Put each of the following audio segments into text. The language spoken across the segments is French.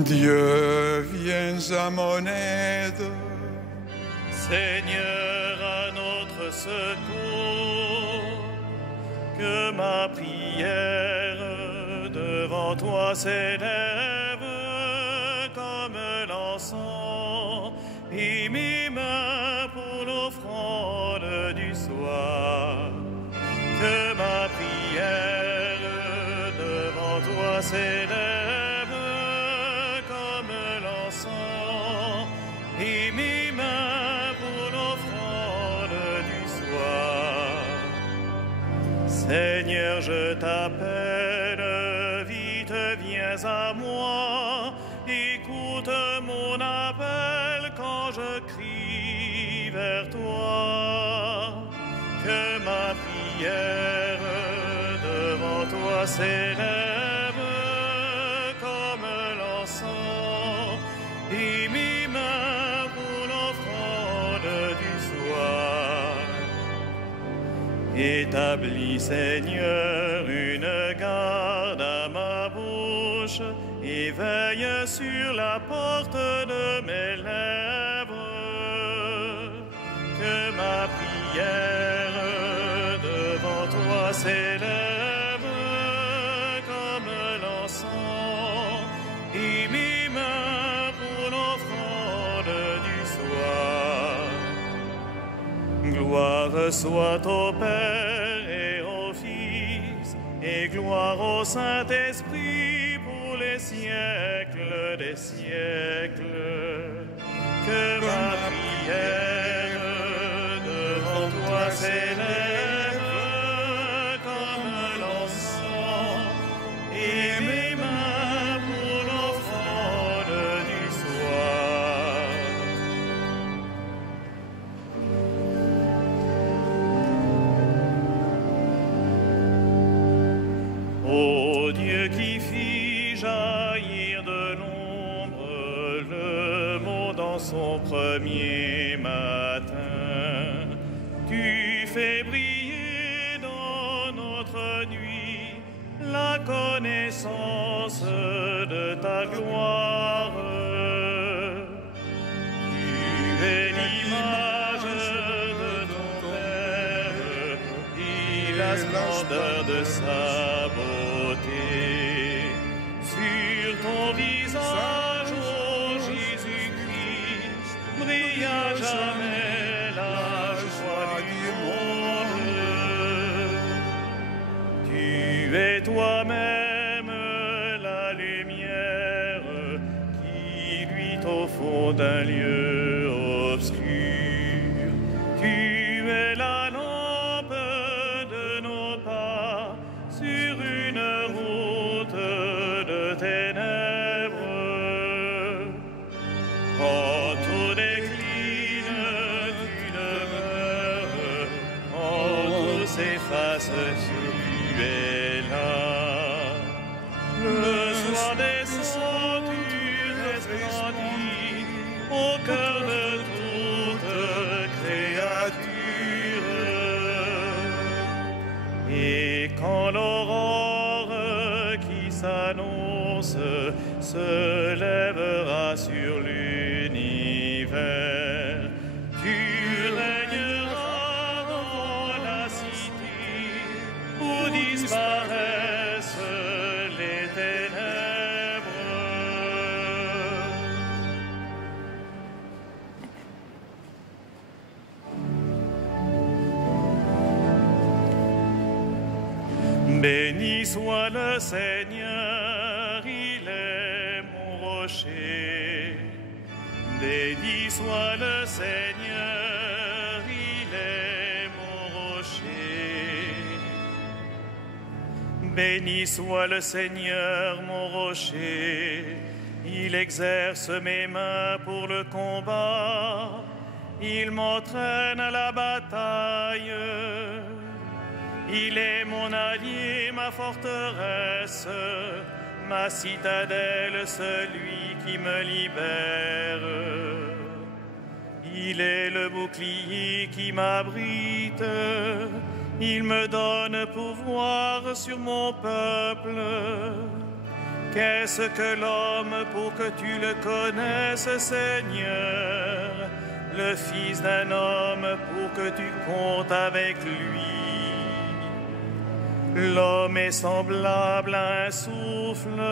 Dieu, viens à mon aide. Seigneur, à notre secours, que ma prière devant toi s'élève comme l'encens et mes mains pour l'offrande du soir. Que ma prière devant toi s'élève comme l'encens et mes mains pour l'offrande du soir. Seigneur, je t'appelle, vite viens à moi, écoute mon appel quand je crie vers toi. Que ma prière devant toi s'élève comme l'encens et mes mains pour l'offrande du soir. Établis, Seigneur, une garde à ma bouche et veille sur la porte de mes lèvres. Que ma prière devant toi s'élève comme l'encens et mes mains pour l'offrande du soir. Gloire soit au Père et au Fils et gloire au Saint-Esprit pour les siècles des siècles. Que ma prière devant toi s'élève comme l'encens et mes mains pour l'offrande du soir. Ô Dieu qui fit jaillir de l'ombre le monde en son premier matin, tu fais briller dans notre nuit la connaissance de ta gloire. Tu es l'image de ton Père et la splendeur de sa beauté. Sur ton visage, ô Jésus-Christ, brille à jamais la joie du monde. Tu es toi-même la lumière qui luit au fond d'un lieu obscur. Tu es la lampe de nos pas sur une route de ténèbres. Quand tout décline, tu demeures. Quand tout s'efface, tu es là. Le soir descend, tu resplendis au cœur de toute créature. Et quand l'aurore qui s'annonce se lèvera sur l'univers, tu régneras dans la cité où disparaissent les ténèbres. Béni soit le Seigneur, il est mon rocher. Béni soit le Seigneur, il est mon rocher. Béni soit le Seigneur, mon rocher. Il exerce mes mains pour le combat. Il m'entraîne à la bataille. Il est mon allié, ma forteresse, ma citadelle, celui qui me libère. Il est le bouclier qui m'abrite. Il me donne pouvoir sur mon peuple. Qu'est-ce que l'homme pour que tu le connaisses, Seigneur? Le Fils d'un homme pour que tu comptes avec lui. L'homme est semblable à un souffle,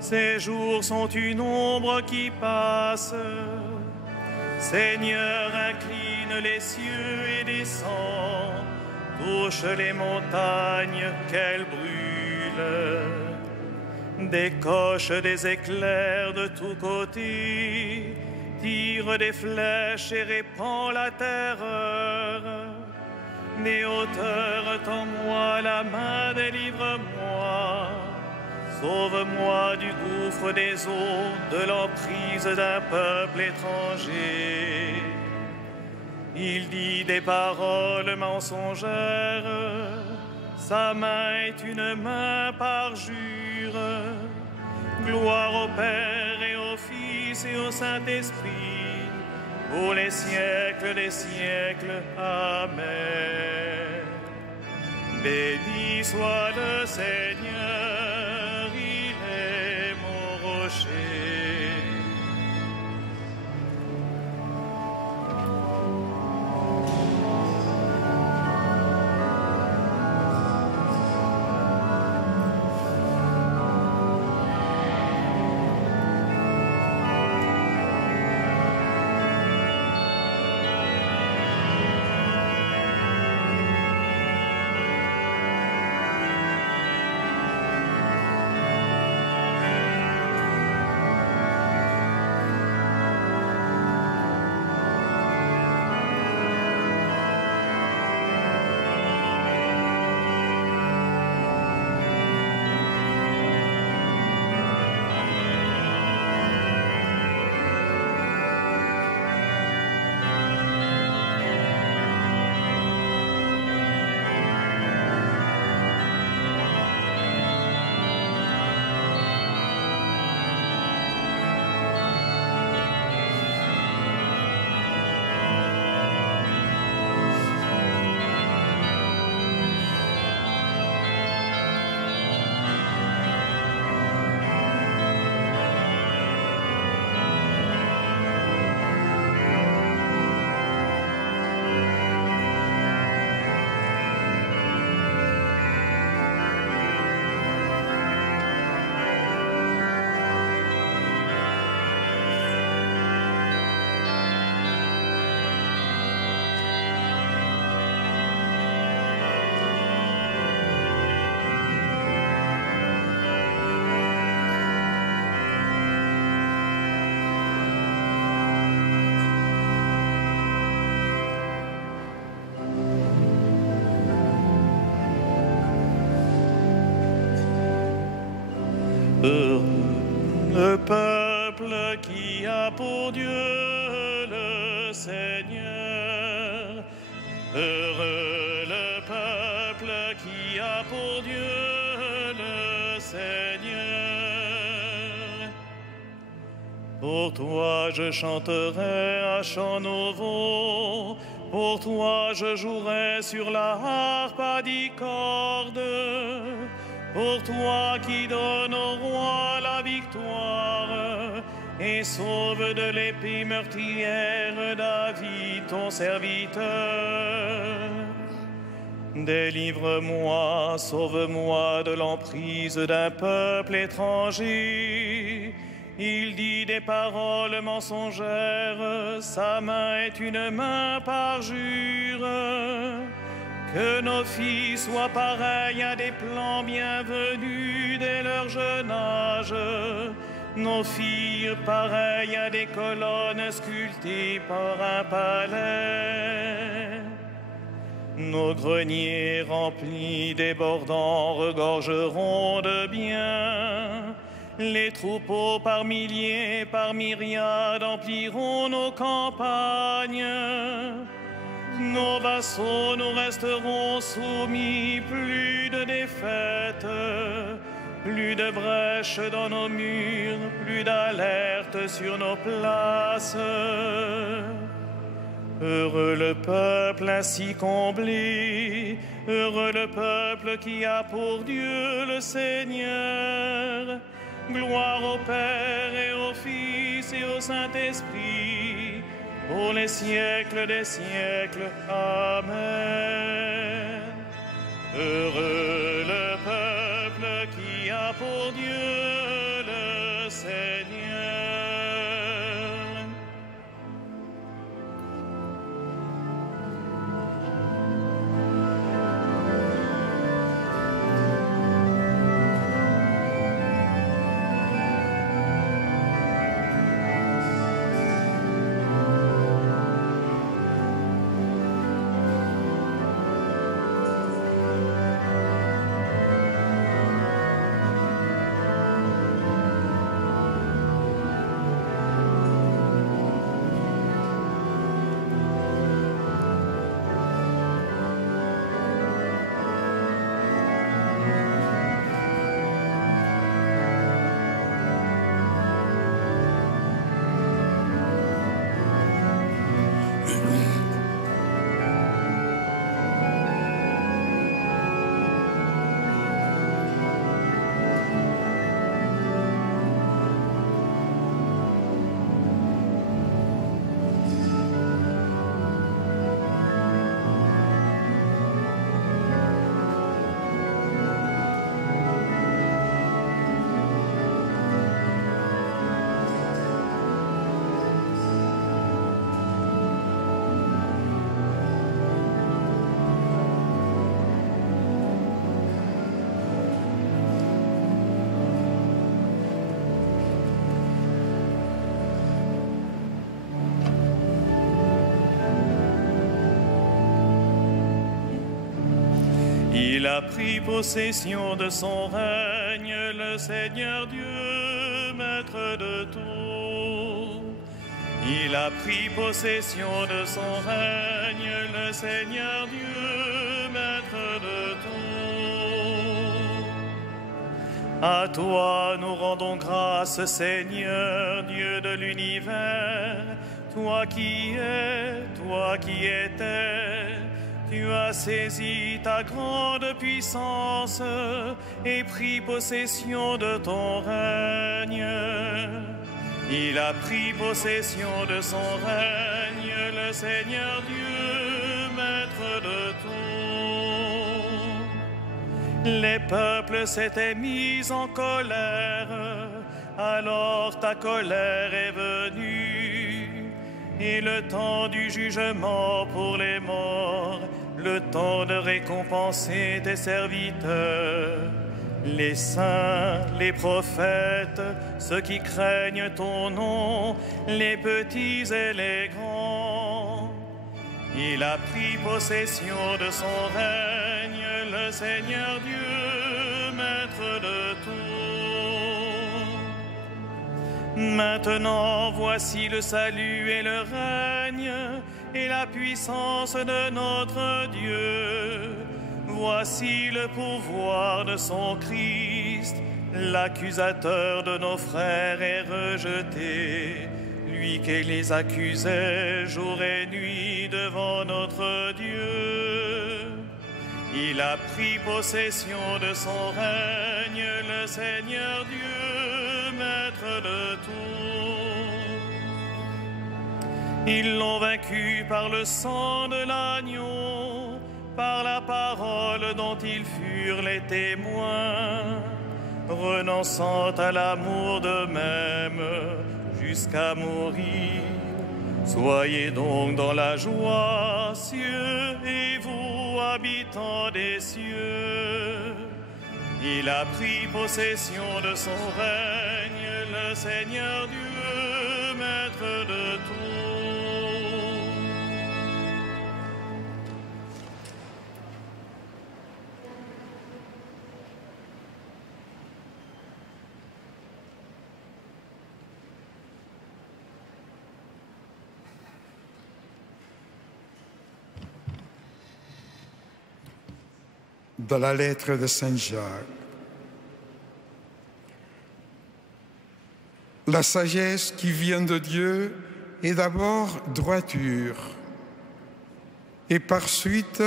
ses jours sont une ombre qui passe. Seigneur, incline les cieux et descend, touche les montagnes qu'elles brûlent. Décoche des éclairs de tous côtés, tire des flèches et répand la terreur. Des hauteurs, tends-moi la main, délivre-moi. Sauve-moi du gouffre des eaux, de l'emprise d'un peuple étranger. Il dit des paroles mensongères, sa main est une main parjure. Gloire au Père et au Fils et au Saint-Esprit, pour les siècles des siècles. Amen. Béni soit le Seigneur, il est mon rocher. Le peuple qui a pour Dieu le Seigneur. Heureux le peuple qui a pour Dieu le Seigneur. Pour toi je chanterai un chant nouveau. Pour toi je jouerai sur la harpe à 10 cordes. Pour toi qui donne au roi la victoire et sauve de l'épée meurtrière David ton serviteur. Délivre-moi, sauve-moi de l'emprise d'un peuple étranger. Il dit des paroles mensongères, sa main est une main parjure. Que nos filles soient pareilles à des plants bienvenus dès leur jeune âge, nos filles pareilles à des colonnes sculptées par un palais. Nos greniers remplis débordants regorgeront de biens. Les troupeaux par milliers, par myriades empliront nos campagnes. Nos vassaux nous resteront soumis, plus de défaites, plus de brèches dans nos murs, plus d'alerte sur nos places. Heureux le peuple ainsi comblé, heureux le peuple qui a pour Dieu le Seigneur. Gloire au Père et au Fils et au Saint-Esprit, pour les siècles des siècles. Amen. Heureux le peuple qui a pour Dieu le Seigneur. Il a pris possession de son règne, le Seigneur Dieu, maître de tout. Il a pris possession de son règne, le Seigneur Dieu, maître de tout. À toi nous rendons grâce, Seigneur, Dieu de l'univers, toi qui es, toi qui étais. Tu as saisi ta grande puissance et pris possession de ton règne. Il a pris possession de son règne, le Seigneur Dieu, maître de tout. Les peuples s'étaient mis en colère, alors ta colère est venue. Et le temps du jugement pour les morts, le temps de récompenser tes serviteurs, les saints, les prophètes, ceux qui craignent ton nom, les petits et les grands. Il a pris possession de son règne, le Seigneur Dieu, maître de tout. Maintenant, voici le salut et le règne et la puissance de notre Dieu. Voici le pouvoir de son Christ. L'accusateur de nos frères est rejeté, lui qui les accusait jour et nuit devant notre Dieu. Il a pris possession de son règne, le Seigneur Dieu, maître de tout. Ils l'ont vaincu par le sang de l'agneau, par la parole dont ils furent les témoins, renonçant à l'amour d'eux-mêmes jusqu'à mourir. Soyez donc dans la joie, cieux, et vous, habitants des cieux. Il a pris possession de son règne, le Seigneur Dieu, maître de tout. De la lettre de Saint Jacques. La sagesse qui vient de Dieu est d'abord droiture, et par suite,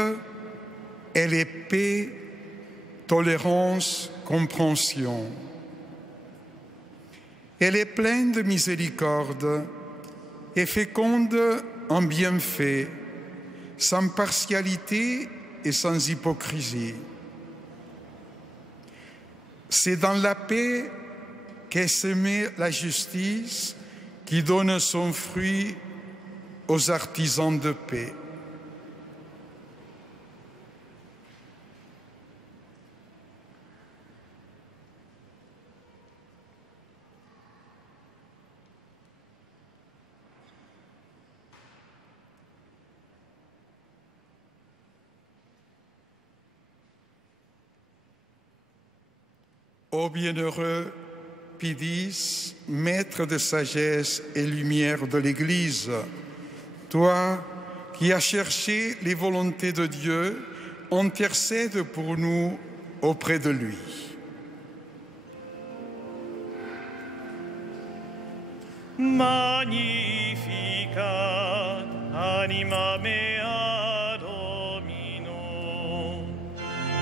elle est paix, tolérance, compréhension. Elle est pleine de miséricorde et féconde en bienfaits, sans partialité et sans hypocrisie. C'est dans la paix qu'est semée la justice qui donne son fruit aux artisans de paix. Ô bienheureux Pie X, maître de sagesse et lumière de l'Église, toi qui as cherché les volontés de Dieu, intercède pour nous auprès de lui. Magnificat anima mea Domino,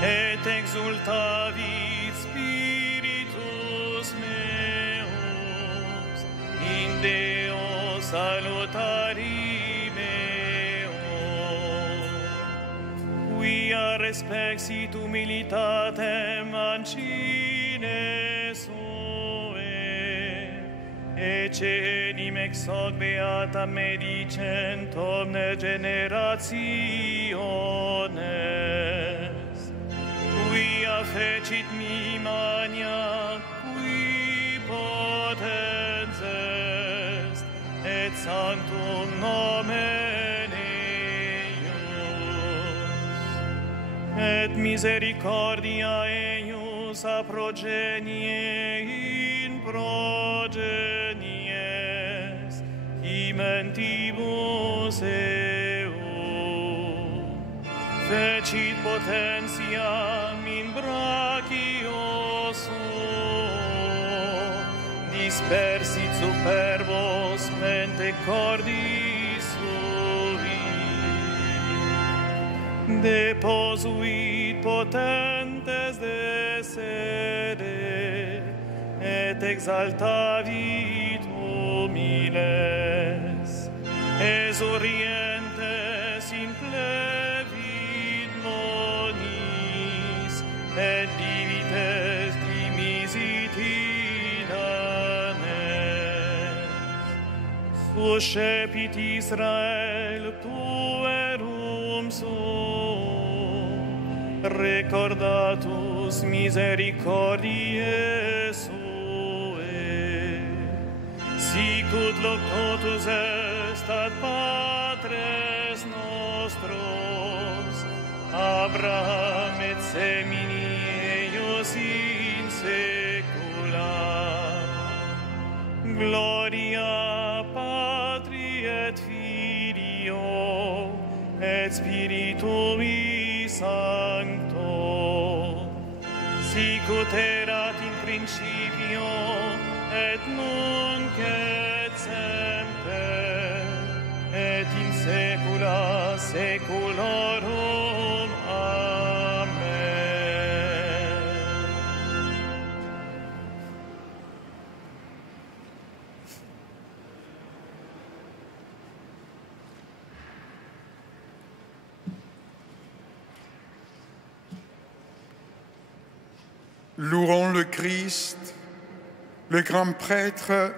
et exultavit spiritus meus, in Deo salutari meo. Quia respexit humilitatem ancine sue, ecenim ex hoc beata medicent omne generationes, quia fecit mi magna, qui potens est, et sanctum nomen eius, et misericordia eius a progenie in progenies, imentibus eum, fecit potentiam in brachio suo, dispersit superbos mente cordis sui, deposuit potentes de sede, et exaltavit humiles, exurientes in plevit monis, et divites dimisit inanes. Suscepit Israel puerum sum, recordatus misericordiae sue, sic ut locutus est ad patres nostros, Abraham et semini eius in saecula. Gloria Patri et Filio et Spiritui Sancto, sic ut erat in principio et nunc et semper, et in saecula saeculorum. Amen. Louons le Christ, le grand prêtre,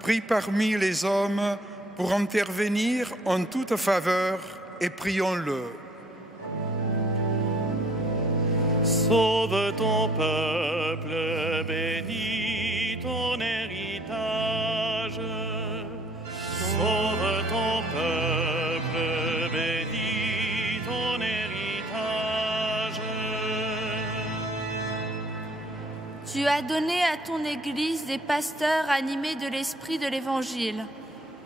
pris parmi les hommes pour intervenir en toute faveur, et prions-le. Sauve ton peuple, bénis ton héritage. Sauve ton peuple, bénis ton héritage. Tu as donné à ton Église des pasteurs animés de l'esprit de l'Évangile.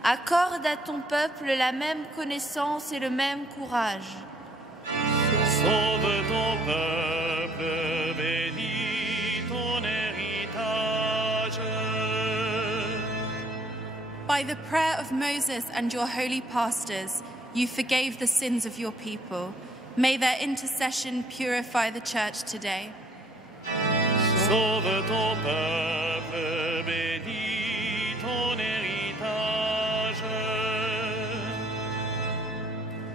Accorde à ton peuple la même connaissance et le même courage. Sauve ton peuple, bénis ton héritage. By the prayer of Moses and your holy pastors, you forgave the sins of your people. May their intercession purify the church today. Sauve ton peuple, bénis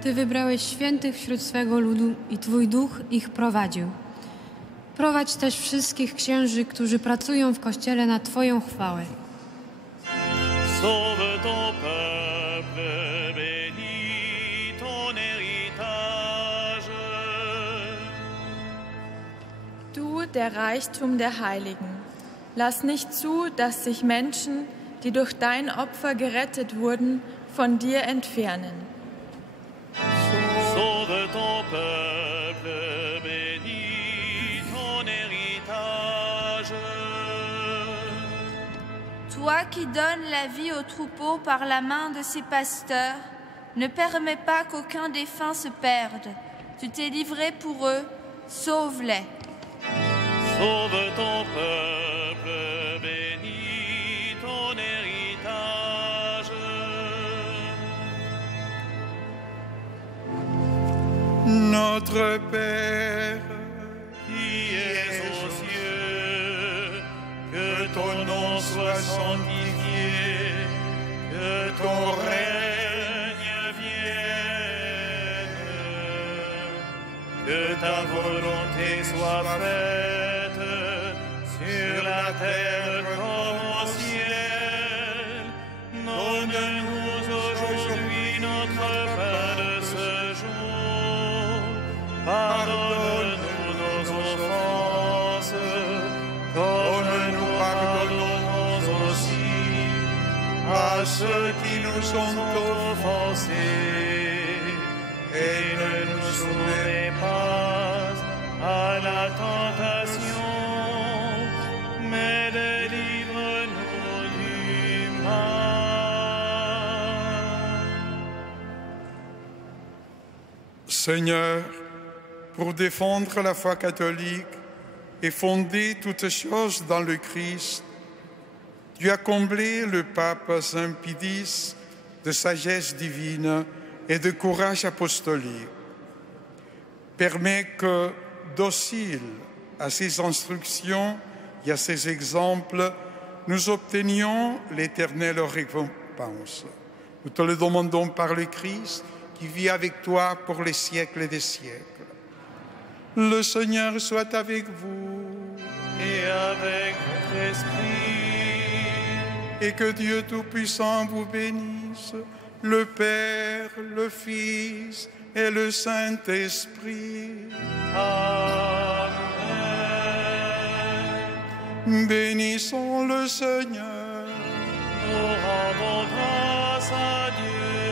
Ty wybrałeś świętych wśród swego ludu i Twój duch ich prowadził. Prowadź też wszystkich księży, którzy pracują w Kościele na Twoją chwałę. Sauve ton peuple, bénis ton héritage. Du, der Reichtum der Heiligen, lass nicht zu, dass sich Menschen, die durch dein Opfer gerettet wurden, von dir entfernen. Sauve ton peuple, bénis ton héritage. Toi qui donnes la vie aux troupeaux par la main de ses pasteurs, ne permets pas qu'aucun défunt se perde. Tu t'es livré pour eux, sauve-les. Sauve ton peuple, bénis ton héritage. Notre Père, Qui es aux cieux, que ton nom soit sanctifié, que ton règne vienne, que ta volonté soit faite sur la terre comme au ciel. Donne-nous aujourd'hui notre pain de ce jour. Pardonne-nous nos offenses, comme nous pardonnons aussi à ceux qui nous ont offensés. Et ne nous soumets pas à la tentation, mais délivre-nous du mal. Seigneur, pour défendre la foi catholique et fonder toutes choses dans le Christ, tu as comblé le pape Saint Pie X de sagesse divine et de courage apostolique. Permets que, dociles à ses instructions et à ses exemples, nous obtenions l'éternelle récompense. Nous te le demandons par le Christ qui vit avec toi pour les siècles des siècles. Le Seigneur soit avec vous. Et avec votre esprit. Et que Dieu Tout-Puissant vous bénisse, le Père, le Fils et le Saint-Esprit. Amen. Bénissons le Seigneur. Nous rendons grâce à Dieu.